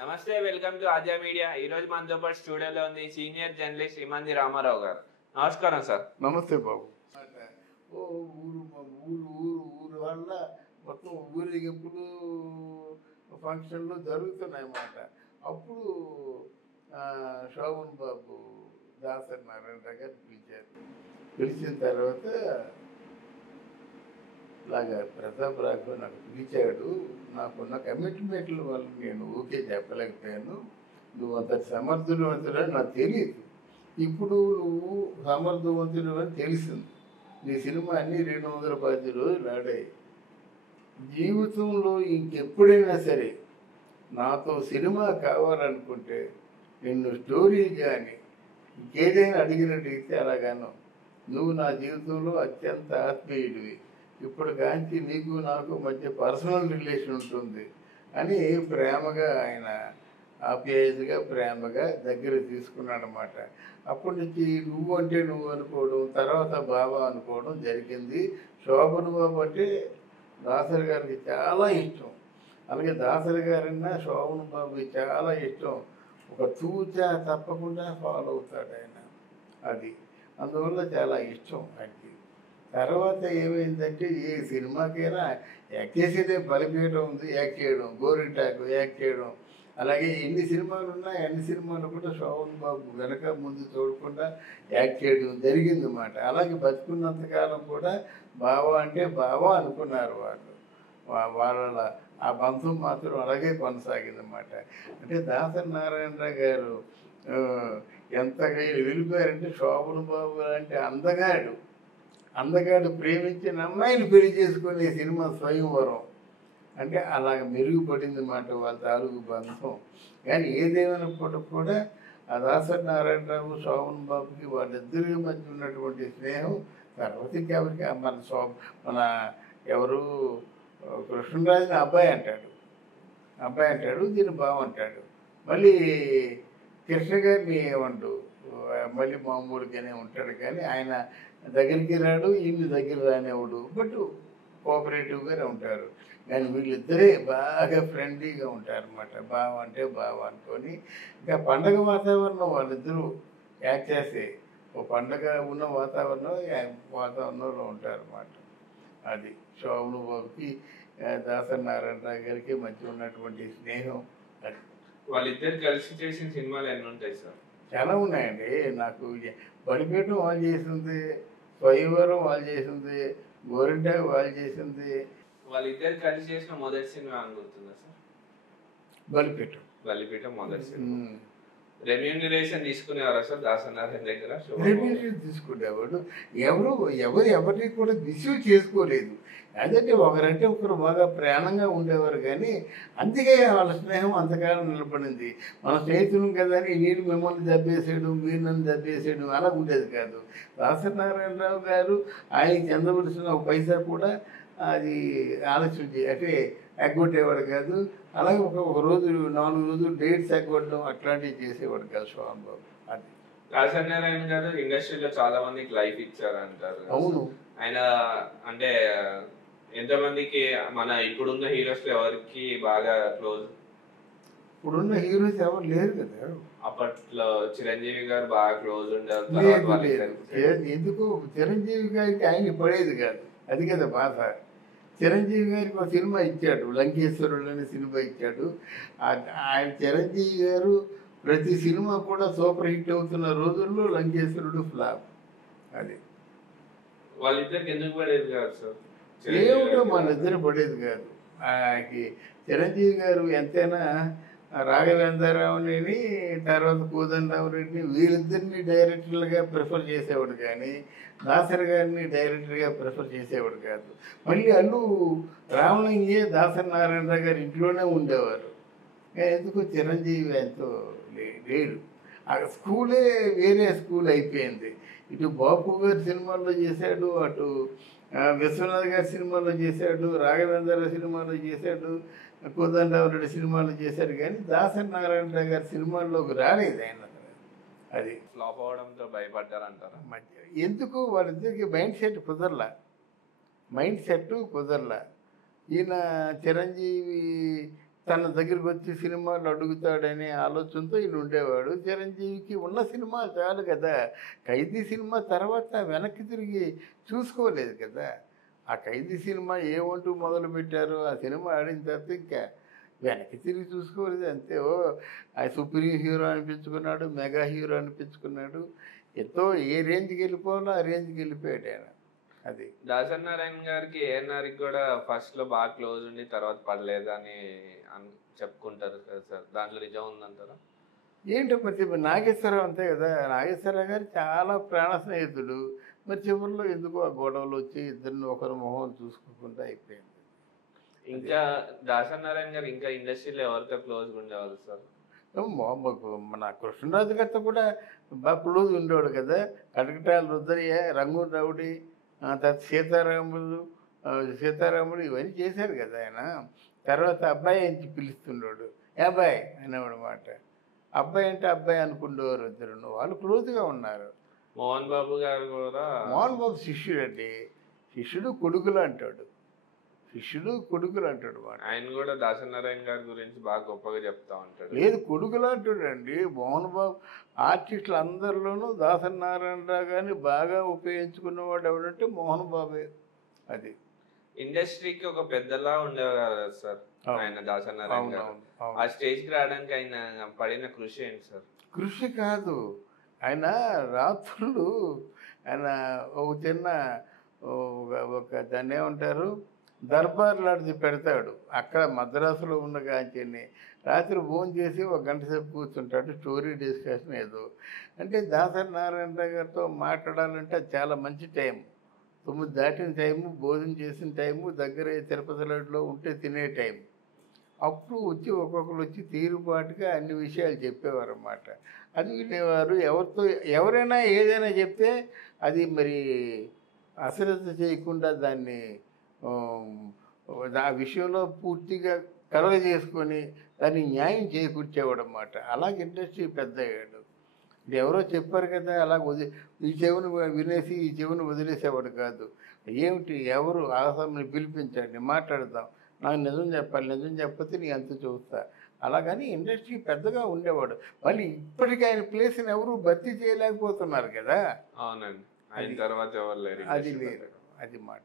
నమస్తే, welcome to Aadya media. ఈ రోజు మనతో పాటు స్టూడియోలో ఉంది సీనియర్ జర్నలిస్ట్ ఇమంది రామారావు గారు. నమస్కారం సార్. నమస్తే బాబు. ఓ ఊరు ఊరు ఊరు ఊరు వల్ల మొత్తం ఊరేగింపులు ఫంక్షన్లు జరుగుతున్నాయి అన్నమాట. అప్పుడు శోభన్ బాబు దాసరి నారాయణ గారు పిలిచారు. పిలిచిన తర్వాత ఇలాగా ప్రతాప్ రాఘవ నాకు పిలిచాడు. నాకున్న కమిట్మెంట్ల వల్ల నేను ఓకే చెప్పలేకపోయాను. నువ్వు అంత సమర్థవంతుడని నాకు తెలియదు. ఇప్పుడు నువ్వు సమర్థవంతుడు అని తెలిసింది. నీ సినిమా అన్ని 210 రోజులు ఆడాయి. జీవితంలో ఇంకెప్పుడైనా సరే నాతో సినిమా కావాలనుకుంటే నిన్ను స్టోరీ కానీ ఇంకేదైనా అడిగినట్టయితే అలాగాను. నువ్వు నా జీవితంలో అత్యంత ఆత్మీయుడివి. ఇప్పుడు కాంచి నీకు నాకు మధ్య పర్సనల్ రిలేషన్ ఉంటుంది అని ప్రేమగా ఆయన ఆప్యాయతగా ప్రేమగా దగ్గర తీసుకున్నాడు అన్నమాట. అప్పటి నుంచి నువ్వు అంటే నువ్వు అనుకోవడం, తర్వాత బాబా అనుకోవడం జరిగింది. శోభన్ బాబు అంటే దాసరి గారికి చాలా ఇష్టం. అలాగే దాసరి గారన్నా శోభన్ బాబుకి చాలా ఇష్టం. ఒక తూచా తప్పకుండా ఫాలో అవుతాడు ఆయన. అది అందువల్ల చాలా ఇష్టం ఆయనకి. తర్వాత ఏమైందంటే ఏ సినిమాకైనా యాక్ట్ చేసేదే బలిపీయడం ఉంది, యాక్ట్ చేయడం, గోరింటాకు యాక్ట్ చేయడం. అలాగే ఎన్ని సినిమాలు ఉన్నా అన్ని సినిమాలు కూడా శోభన్ బాబు వెనక ముందు చూడకుండా యాక్ట్ చేయడం జరిగింది అన్నమాట. అలాగే బతుకున్నంతకాలం కూడా బావా అంటే బావా అనుకున్నారు వాళ్ళు. వాళ్ళ ఆ బంధం మాత్రం అలాగే కొనసాగిందన్నమాట. అంటే దాసరి నారాయణరావు గారు ఎంతగా వెళ్ళిపోయారంటే శోభన్ బాబు అంటే అందగాడు ప్రేమించిన అమ్మాయిని పెళ్లి చేసుకునే సినిమా స్వయంవరం. అంటే అలాగ మెరుగుపడింది అన్నమాట వాళ్ళ తాలూకు బంధం. కానీ ఏదేమైనప్పటికి కూడా ఆ దాసరి నారాయణరావు శోభన్ బాబుకి వాళ్ళిద్దరి మధ్య ఉన్నటువంటి స్నేహం తర్వాత ఇంకెవరికి మన ఎవరు కృష్ణరాజుని అబ్బాయి అంటాడు, దీన్ని బాగుంటాడు. మళ్ళీ కృష్ణ గారిని ఏమంటూ మళ్ళీ మామూలుగానే ఉంటాడు. కానీ ఆయన దగ్గరికి రాడు, ఈయన దగ్గర రానివాడు. బట్ కోఆపరేటివ్గానే ఉంటారు. కానీ వీళ్ళిద్దరే బాగా ఫ్రెండ్లీగా ఉంటారు అన్నమాట. బావ అంటే బావ అనుకొని ఇంకా పండగ వాతావరణం వాళ్ళిద్దరూ యాక్ట్ చేస్తే ఓ పండగ ఉన్న వాతావరణంలో ఉంటారన్నమాట. అది శోభన్ బాబుకి దాసరి నారాయణరావు గారికి మధ్య ఉన్నటువంటి స్నేహం. అది వాళ్ళిద్దరు కలిసి చేసిన సినిమాలు ఎన్ని ఉంటాయి సార్? చాలా ఉన్నాయండి. నాకు బలిపీఠం వాళ్ళు చేసింది, స్వయంవరం వాళ్ళు చేసింది, గోరింటాకు వాళ్ళు చేసింది. వాళ్ళిద్దరు కలిసి చేసిన మొదటి సినిమా అని గుర్తుందా సార్? బలిపీఠం మొదటి సినిమా. రెమ్యూనరేషన్ తీసుకునేవారా సార్ దాసరి నారాయణ దగ్గర? రెమ్యూనరేషన్ తీసుకునేవాడు. ఎవరిని కూడా మిస్యూజ్ చేసుకోలేదు. అదంటే ఒకరంటే ఒకరు బాగా ప్రాణంగా ఉండేవారు. కానీ అందుకే వాళ్ళ స్నేహం అంతకాలం నిలబడింది. మన స్నేహితులు కదా అని నేను మిమ్మల్ని దెబ్బేసేయడం, మీరు నన్ను దెబ్బేసేయడం అలా ఉండేది కాదు. దాసరి నారాయణరావు గారు ఆయనకి చెందవలసిన ఒక పైసా కూడా అది ఆలోచించి అంటే ఎగ్గొట్టేవాడు కాదు. అలాగే ఒక రోజు 4 రోజులు డేట్స్ ఎగ్గొట్టడం అట్లాంటివి చేసేవాడు కాదు శోభన్ బాబు. అది దాసరి నారాయణ గారు ఇండస్ట్రీలో చాలా మందికి లైఫ్ ఇచ్చారంటారు. అవును. ఆయన అంటే ఎంతమందికి మన ఇప్పుడున్న హీరోస్ ఎవరికి బాగా క్లోజ్? ఇప్పుడున్న హీరోస్ ఎవరు లేరు కదా. అప్పట్లో చిరంజీవి గారు బాగా క్లోజ్ ఉండేవారు. ఎందుకు చిరంజీవి గారికి ఆయన పడేది కాదు. అది కదా బాధ. చిరంజీవి గారికి ఒక సినిమా ఇచ్చాడు, లంకేశ్వరుడు అనే సినిమా ఇచ్చాడు. ఆయన చిరంజీవి గారు ప్రతి సినిమా కూడా సూపర్ హిట్ అవుతున్న రోజుల్లో లంకేశ్వరుడు ఫ్లాప్. అది వాళ్ళిద్దరికి ఎందుకు పడేది కాదు సార్? ఏమిటో వాళ్ళిద్దరు పడేది కాదు. ఆయనకి చిరంజీవి గారు ఎంతైనా రాఘవేంద్రరావుని తర్వాత కోదండరామరెడ్డిని వీళ్ళిద్దరిని డైరెక్టర్లుగా ప్రిఫర్ చేసేవాడు. కానీ దాసరి గారిని డైరెక్టర్గా ప్రిఫర్ చేసేవాడు కాదు. మళ్ళీ అల్లు రామలింగే దాసరి నారాయణరావు గారి ఇంట్లోనే ఉండేవారు. ఎందుకు చిరంజీవి ఎంతో లేడు. ఆ స్కూలే వేరే స్కూల్ అయిపోయింది. ఇటు బాపు గారి సినిమాల్లో చేశాడు, అటు విశ్వనాథ్ గారి సినిమాలో చేశాడు, రాఘవేంద్ర సినిమాలో చేశాడు, కోదండరామరెడ్డి సినిమాలో చేశాడు. కానీ దాసరి నారాయణరావు గారి సినిమాల్లోకి రాలేదు ఆయన. అది ఫ్లాప్ అవడంతో భయపడ్డారంటారా? ఎందుకు వాళ్ళిద్దరికి మైండ్ సెట్ కుదరలా. ఈయన చిరంజీవి తన దగ్గరికి వచ్చి సినిమాలు అడుగుతాడనే ఆలోచనతో ఈయన ఉండేవాడు. చిరంజీవికి ఉన్న సినిమా చాలు కదా, ఖైదీ సినిమా తర్వాత వెనక్కి తిరిగి చూసుకోలేదు కదా. ఆ ఖైదీ సినిమా ఏమంటూ మొదలుపెట్టారో ఆ సినిమా ఆడిన తర్వాత ఇంకా వెనక్కి తిరిగి చూసుకోలేదు అంతే. ఆ సుప్రీం హీరో అనిపించుకున్నాడు, మెగా హీరో అనిపించుకున్నాడు. ఎంతో ఏ రేంజ్కి వెళ్ళిపోవాలో ఆ రేంజ్కి వెళ్ళిపోయాడు ఆయన. అది దాసరి నారాయణ గారికి ఏఎన్ఆర్కి కూడా ఫస్ట్ లో బాగా క్లోజ్ ఉండి తర్వాత పడలేదని చెప్పుకుంటారు కదా సార్, దాంట్లో నిజం ఉందంటారా? ఏంటో మరి నాగేశ్వరరావు అంతే కదా, నాగేశ్వరరావు గారు చాలా ప్రాణ స్నేహితుడు. మరి చివరిలో ఎందుకో ఆ గొడవలు వచ్చి ఇద్దరిని ఒకరి మొహం చూసుకోకుండా అయిపోయింది. ఇంకా దాసరి నారాయణ గారు ఇంకా ఇండస్ట్రీలో ఎవరితో క్లోజ్గా ఉండేవాళ్ళు సార్? మన కృష్ణరాజు గారితో కూడా బాగా క్లోజ్ ఉండేవాడు కదా. కటకటాల రుద్రయ్య, రంగు రౌడి, తర్వాత సీతారాముడు ఇవన్నీ చేశారు కదా ఆయన. తర్వాత అబ్బాయి అని పిలుస్తుండేవాడు, అబ్బాయి అనేవాడు మాట. అబ్బాయి అంటే అబ్బాయి అనుకుండేవారు ఇద్దరు, వాళ్ళు క్లోజ్గా ఉన్నారు. మోహన్ బాబు గారు కూడా. మోహన్ బాబు శిష్యుడు అండి, శిష్యుడు కొడుకులు అంటాడు, శిష్యుడు కొడుకులు అంటాడు మాట. ఆయన కూడా దాసరి నారాయణ గారి గురించి బాగా గొప్పగా చెప్తా ఉంటాడు. లేదు, కొడుకులు అంటాడు అండి మోహన్ బాబు. ఆర్టిస్టులు అందరిలోనూ దాసరి నారాయణరావు గారిని బాగా ఉపయోగించుకున్నవాడు ఎవడంటే మోహన్ బాబే. అది ఇండస్ట్రీకి ఒక పెద్దలా ఉండేవారు సార్ ఆయన దాసరి నారాయణ గారు. ఆ స్టేజ్ కి రావడానికి ఆయన పడిన కృషి ఏంటి సార్? కృషి కాదు, ఆయన రాత్రులు ఆయన ఒక చిన్న ఒక దాన్ని ఏమంటారు దర్బార్ లాంటిది పెడతాడు. అక్కడ మద్రాసులో ఉన్న కాంచెని రాత్రి భోజనం చేసి ఒక గంట సేపు కూర్చుంటాడు, స్టోరీ డిస్కషన్ ఏదో. అంటే దాసరి నారాయణరావు గారితో మాట్లాడాలంటే అది చాలా మంచి టైం. 9 దాటిన టైము, భోజనం చేసిన టైము, దగ్గర తిరుపతి లడ్డులో ఉంటే తినే టైం. అప్పుడు వచ్చి ఒక్కొక్కరు వచ్చి తీరుబాటుగా అన్ని విషయాలు చెప్పేవారు అన్నమాట. అది వినేవారు. ఎవరైనా ఏదైనా చెప్తే అది మరి అశ్రద్ధ చేయకుండా దాన్ని ఆ విషయంలో పూర్తిగా కలగ చేసుకొని దాన్ని న్యాయం చేకూర్చేవాడు అన్నమాట. అలాగే ఇండస్ట్రీ పెద్ద అయ్యాడు. ఎవరో చెప్పారు కదా, అలా ఈ చెవును వినేసి ఈ చెవును వదిలేసేవాడు కాదు. ఏమిటి, ఎవరు ఆసామిని పిలిపించండి, మాట్లాడదాం, నాకు నిజం చెప్పాలి, నిజం చెప్పతే నీ అంత చూస్తా, అలాగని ఇండస్ట్రీ పెద్దగా ఉండేవాడు. మళ్ళీ ఇప్పటికీ ఆయన ప్లేస్ని ఎవరు భర్తీ చేయలేకపోతున్నారు కదా. అవునండి, ఆయన తర్వాత ఎవరు లేరు. అది లేదు, అది మాట.